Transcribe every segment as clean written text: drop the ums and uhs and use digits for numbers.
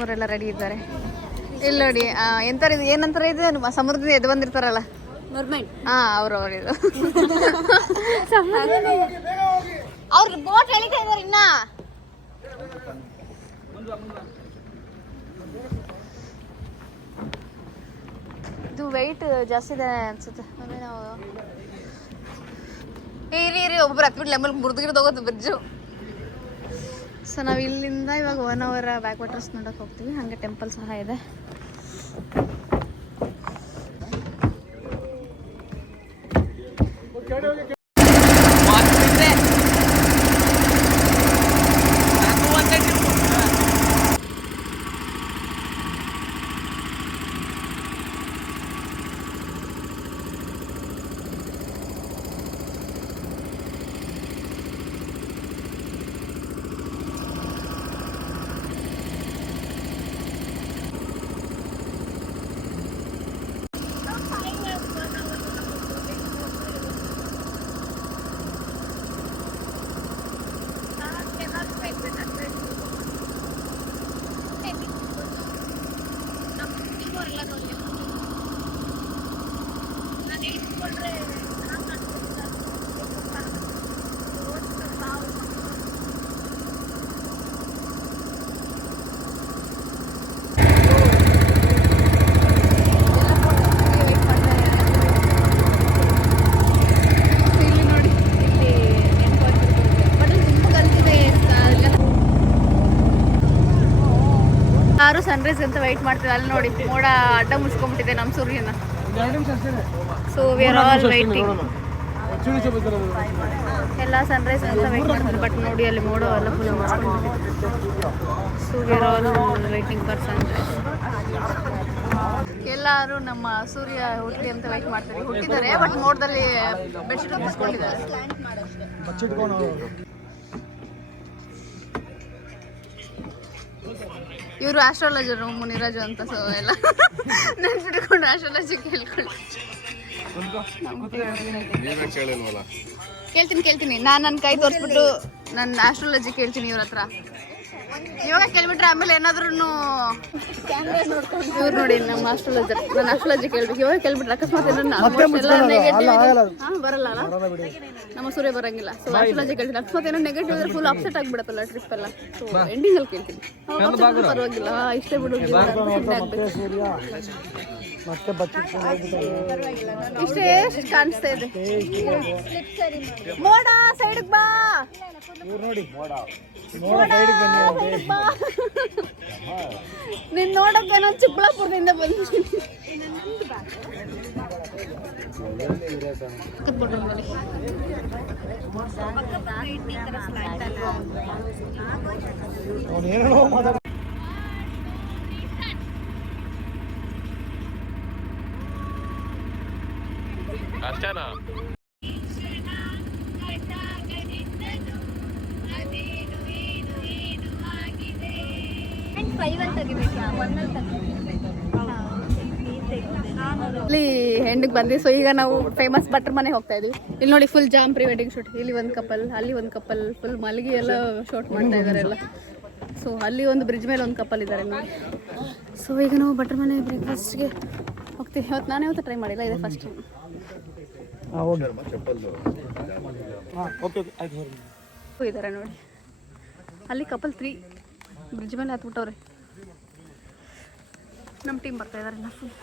ಅವರೆಲ್ಲ ರೆಡಿ ಇದ್ದಾರೆ. ಇಲ್ಲಿ ನೋಡಿ ಎಂತಾರ ಇದು ಏನಂತಾರ ಇದು ಸಮುದ್ರದಿಂದ ಎದ್ದು ಬಂದಿರ್ತಾರಲ್ಲ ಅವ್ರವ್ರು ಇದು ಅವ್ರ ಬೋಟ್ ಎಳಿತಾ ಇದಾರೆ ಇನ್ನ. ಇದು ವೆಯ್ಟ್ ಜಾಸ್ತಿ ಇದೆ ಅನ್ಸುತ್ತೆ. ಆಮೇಲೆ ನಾವು ಇರಿ ಒಬ್ಬರು ಹತ್ಬಿಟ್ಟು ಲೆಮಲ್ ಮುರಿದ್ಗಿರ್ದೋಗೋದು ಬ್ರಿಡ್ಜು. ಸೊ ನಾವು ಇಲ್ಲಿಂದ ಇವಾಗ 1 hour ಬ್ಯಾಕ್ ವಾಟರ್ಸ್ ನೋಡೋಕೆ ಹೋಗ್ತೀವಿ. ಹಾಗೆ ಟೆಂಪಲ್ ಸಹ ಇದೆ. ಯಾರು ಸನ್ರೈಸ್ ಅಂತ ವೆಯ್ಟ್ ಮಾಡ್ತಿದ್ದೆ. ಅಲ್ಲಿ ನೋಡಿ ಮೋಡ ಅಡ್ಡ ಮುಚ್ಕೊಂಡ್ಬಿಟ್ಟಿದೆ ನಮ್ಮ ಸೂರ್ಯನ. So we are all waiting. ಎಲ್ಲ ಸನ್ರೈಸ್ ಅಂತ ವೆಯ್ಟ್ ಮಾಡ್ತಿದ್ದೆ. ಬಟ್ ನೋಡಿ ಅಲ್ಲಿ ಮೋಡ ಎಲ್ಲ ಫುಲ್ ಮುಚ್ಕೊಂಡ್ಬಿಟ್ಟಿದೆ. So we are all waiting for sunrise. ಎಲ್ಲರೂ ನಮ್ಮ ಸೂರ್ಯ ಹುಟ್ಟಿ ಅಂತ ವೆಯ್ಟ್ ಮಾಡ್ತಾರೆ. ಹುಟ್ಟಿದ್ದಾರೆ ಬಟ್ ಮೋಡದಲ್ಲಿ ಬೆಡ್ಶೀಟ್ ಮುಚ್ಕೊಂಡಿದ್ದಾರೆ. ಇವರು ಆಸ್ಟ್ರಾಲಜರು ಮುನಿರಾಜು ಅಂತ. ಸೊ ಎಲ್ಲ ನೆನ್ಪಿಟ್ಕೊಂಡು ಆಸ್ಟ್ರಾಲಜಿ ಕೇಳ್ಕೊಳ್ಳಿ. ಕೇಳ್ತೀನಿ ನಾನು ನನ್ನ ಕೈ ತೋರಿಸ್ಬಿಟ್ಟು ನನ್ನ ಆಸ್ಟ್ರಾಲಜಿ ಕೇಳ್ತೀನಿ ಇವ್ರ ಹತ್ರ. ಇವಾಗ ಕೇಳ್ಬಿಟ್ರೆ ಆಮೇಲೆ ಏನಾದ್ರೂ ಇವ್ರು ನೋಡಿ ನಮ್ಮ ಆಸ್ಟ್ರಾಲಜರ್. ನಾನು ಆಸ್ಟ್ರಾಲಜಿ ಕೇಳ್ಬೇಕು. ಇವಾಗ ಕೇಳ್ಬಿಟ್ರೆ ಅಕಸ್ಮಾತ್ ಬರಲ್ಲ ನಮ್ಮ ಸೂರ್ಯ ಬರಂಗಿಲ್ಲ. ಸೊ ಆಸ್ಟ್ರಾಲಜಿ ಕೇಳ್ತೀನಿ. ಅಕಸ್ಮಾತ್ ಏನೋ ನೆಗೆಟಿವ್ ಇದ್ರೆ ಫುಲ್ ಅಪ್ಸೆಟ್ ಆಗಿಬಿಡತ್ತಲ್ಲ ಟ್ರಿಪ್ ಎಲ್ಲ. ಸೊ ಎಂಡಿಂಗ್ ಅಲ್ಲಿ ಕೇಳ್ತೀನಿ. ಪರವಾಗಿಲ್ಲ ಇಷ್ಟೇ ಬಿಡು ಇಷ್ಟೇ ಕಾಣಿಸ್ತಾ ಇದೆ. ಮೋಡ ಸೈಡ್ಗೆ ಬಾ. ನೀನ್ ನೋಡಕ್ಕೆ ನಾನು ಚಿಕ್ಕಬಳ್ಳಾಪುರದಿಂದ ಬಂದಿದ್ದೀನಿ. ಅಷ್ಟೇನಾ? ಇಲ್ಲಿ ಹೆಂಡಿಗೆ ಬಂದ್ವಿ. ಸೊ ಈಗ ನಾವು ಫೇಮಸ್ ಭಟ್ರ ಮನೆಗೆ ಹೋಗ್ತಾ ಇದೀವಿ. ಇಲ್ಲಿ ನೋಡಿ full jam pre wedding shoot. ಇಲ್ಲಿ ಒಂದು ಕಪಲ್, ಅಲ್ಲಿ ಒಂದು ಕಪಲ್, ಫುಲ್ ಮಲಗಿ ಎಲ್ಲ ಶೂಟ್ ಮಾಡ್ತಾ ಇದ್ದಾರೆ ಎಲ್ಲ. ಸೊ ಅಲ್ಲಿ ಒಂದು ಬ್ರಿಡ್ಜ್ ಮೇಲೆ ಒಂದು ಕಪಲ್ ಇದ್ದಾರೆ ನೋಡಿ. ಸೊ ಈಗ ನಾವು ಭಟ್ರ ಮನೆ ಬ್ರೇಕ್ಫಾಸ್ಟ್ಗೆ ಹೋಗ್ತೀವಿ. ನಾನೇ ಇವತ್ತು ಟ್ರೈ ಮಾಡಿಲ್ಲ, ಇದೆ ಫಸ್ಟ್ ಟೈಮ್. ಇದ್ದಾರೆ ನೋಡಿ ಅಲ್ಲಿ ಕಪಲ್ 3 ಬ್ರಿಡ್ಜ್ ಮೇಲೆ ಹತ್ಬಿಟ್ಟವ್ರೆ. ನಮ್ಮ ಟೀಮ್ ಬರ್ತಾ ಇದ್ದಾರೆ ಎಲ್ಲ ಫುಲ್.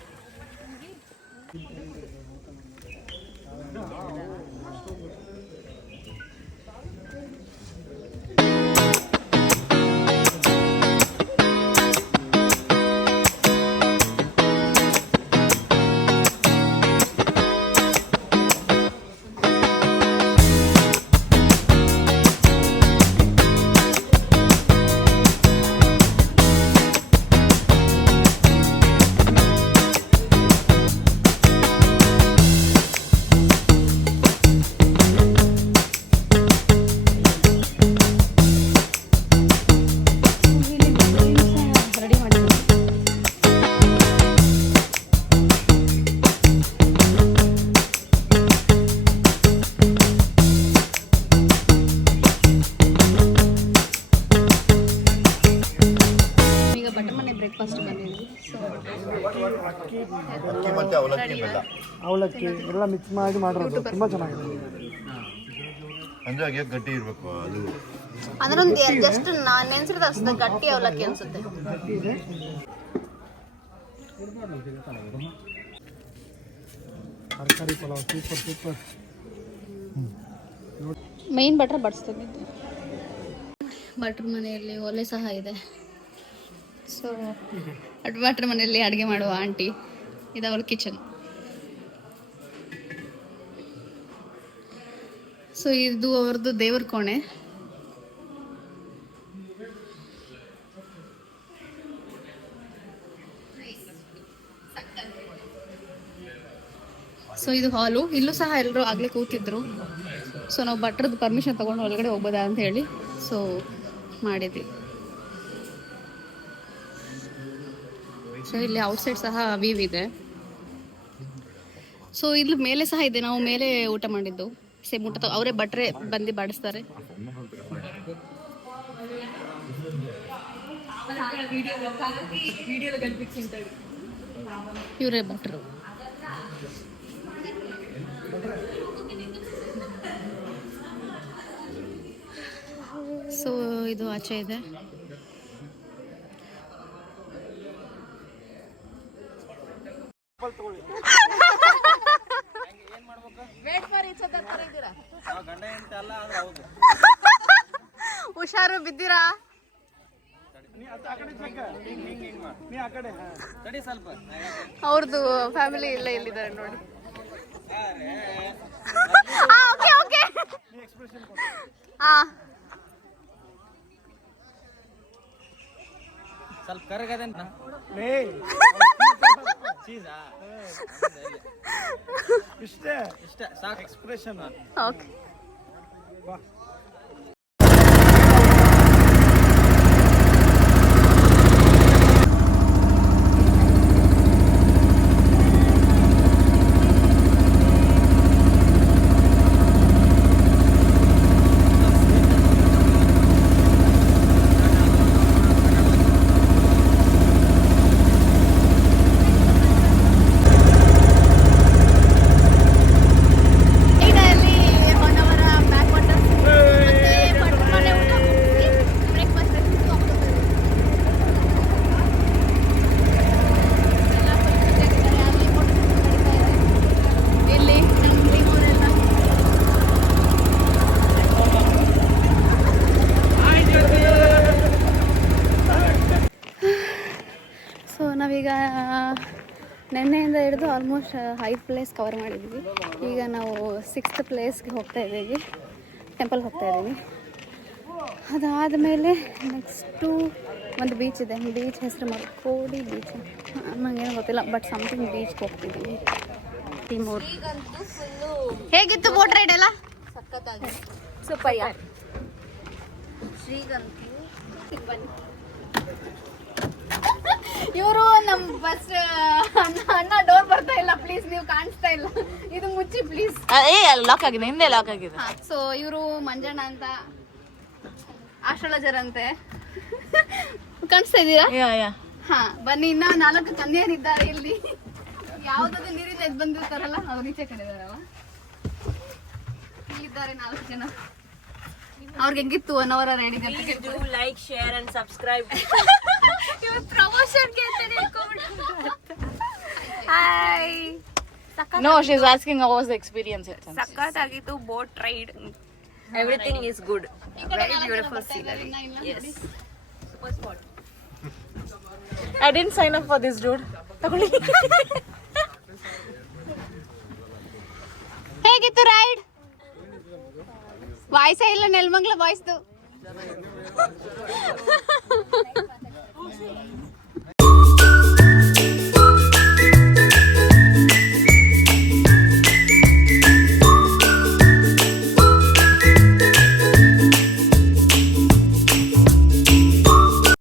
ಬ್ರೇಕ್ಫಾಸ್ಟ್ ಬಂದಿದ್ವಿ. ಸೊ ಅಕ್ಕಿ ಮತ್ತೆ ಅವಲಕ್ಕಿ ಎಲ್ಲ ಮಿಕ್ಸ್ ಮಾಡಿ ಮಾಡಿರೋದು ತುಂಬ ಚೆನ್ನಾಗಿದೆ. ಅಂದರೆ ಹಾಗೆ ಗಟ್ಟಿ ಇರಬೇಕು ಅದು. ಅದರೊಂದು ಜಸ್ಟ್ ನಾನು ನೆನೆಸಿರೋದು ಅಷ್ಟೇ ಗಟ್ಟಿ ಅವಲಕ್ಕಿ ಅನ್ಸುತ್ತೆ. ತರಕಾರಿ ಪಲಾವ್ ಸೂಪರ್. ಮೈನ್ ಬಟ್ರ್ ಬಡಿಸ್ತಿದ್ದೆ. ಭಟ್ರ ಮನೆಯಲ್ಲಿ ಒಲೆ ಸಹ ಇದೆ. ಸೊ ಭಟ್ರ ಮನೆಯಲ್ಲಿ ಅಡುಗೆ ಮಾಡುವ ಆಂಟಿ, ಇದು ಅವ್ರ ಕಿಚನ್. ಸೊ ಇದು ಅವ್ರದ್ದು ದೇವ್ರ ಕೋಣೆ. ಸೊ ಇದು ಹಾಲು. ಇಲ್ಲೂ ಸಹ ಎಲ್ಲರೂ ಆಗಲೇ ಕೂತಿದ್ರು. ಸೊ ನಾವು ಭಟ್ರದ್ದು ಪರ್ಮಿಷನ್ ತೊಗೊಂಡು ಒಳಗಡೆ ಹೋಗ್ಬೋದಾ ಅಂತ ಹೇಳಿ ಸೊ ಮಾಡಿದ್ವಿ. ಸೊ ಇಲ್ಲಿ ಔಟ್ಸೈಡ್ ಸಹ ವ್ಯೂ ಇದೆ. ಸೊ ಇಲ್ಲಿ ಮೇಲೆ ಸಹ ಇದೆ. ನಾವು ಮೇಲೆ ಊಟ ಮಾಡಿದ್ದು. ಸೇಮ್ ಊಟ ಅವರೇ ಭಟ್ರೆ ಬಂದು ಬಾಡಿಸ್ತಾರೆ. ಇವರೇ ಭಟ್ರು. ಸೊ ಇದು ಆಚೆ ಇದೆ. ಹುಷಾರು, ಬಿದ್ದೀರಾ? ಅವ್ರದ್ದು ಫ್ಯಾಮಿಲಿ ಇಲ್ಲ ಇಲ್ಲಿದ್ದಾರೆ ನೋಡಿ. ಸ್ವಲ್ಪ ಕರಗದಂತ ಇಷ್ಟ ಸಾಕು ಎಕ್ಸ್ಪ್ರೆಷನ್. ಓಕೆ. ನಾವೀಗ ನೆನ್ನೆಯಿಂದ ಹಿಡಿದು ಆಲ್ಮೋಸ್ಟ್ 5 ಪ್ಲೇಸ್ ಕವರ್ ಮಾಡಿದ್ವಿ. ಈಗ ನಾವು 6th ಪ್ಲೇಸ್ಗೆ ಹೋಗ್ತಾ ಇದ್ದೀವಿ. ಟೆಂಪಲ್ ಹೋಗ್ತಾ ಇದ್ದೀವಿ. ಅದಾದಮೇಲೆ ನೆಕ್ಸ್ಟು ಒಂದು ಬೀಚ್ ಇದೆ. ಬೀಚ್ ಹೆಸರು ಮಲ್ಕೋಡಿ ಬೀಚ್, ನನಗೇನು ಗೊತ್ತಿಲ್ಲ, ಬಟ್ ಸಮಥಿಂಗ್ ಬೀಚ್ಗೆ ಹೋಗ್ತಿದ್ದೀವಿ. ಟೀಮೂರ್. ಹೇಗಿತ್ತು ಬೋಟ್ ರೈಡ್ ಎಲ್ಲ? ಸಖತ್ತಾಗಿ ಸೂಪಯ್ಯ. ಶ್ರೀಗಂಧು ಇವರು ನಮ್ಮ ಬಸ್ ಅಣ್ಣ ಡೋರ್ ಬರ್ತಾ ಇಲ್ಲ, ಪ್ಲೀಸ್ ನೀವು ಕಾಣಿಸ್ತಾ ಇಲ್ಲ, ಇದು ಮುಚ್ಚಿ ಪ್ಲೀಸ್. ಲಾಕ್ ಆಗಿದೆ, ಹಿಂದೆ ಲಾಕ್ ಆಗಿದೆ. ಸೊ ಇವರು ಮಂಜಣ್ಣ ಅಂತ ಆಸ್ಟ್ರಾಲಜರ್ ಅಂತೆ. ಕಾಣಿಸ್ತಾ ಇದ್ದೀರಾ? ಹಾ ಬನ್ನಿ. ಇನ್ನ 4 ಕನ್ಯರಿದ್ದಾರೆ ಇಲ್ಲಿ. ಯಾವ್ದಾದ್ರು ನೀರಿಂದ ಎದ್ದು ಬಂದಿರ್ತಾರಲ್ಲ ಅವ್ರು ಈಚೆ ಕಡೆ ಇದಾರಲ್ಲ, ಇಲ್ಲಿದ್ದಾರೆ 4 ಜನ. ಅವ್ರಿಗೆ ಹೆಂಗಿತ್ತು 1 hour ರೈಡಿಂಗ್ ಅಂತ? Like, share and subscribe. Promotion No, she's asking how was the experience. ಸಕ್ಕತ್ತಾಗಿತ್ತು boat ride. Everything is good. Very beautiful scenery. Yes. Super spot. I didn't sign up for this, dude. ಹೇಗಿತ್ತು ride? ವಾಯ್ಸೇ ಇಲ್ಲ ನೆಲಮಂಗಲ ಬಾಯ್ಸ್ದು.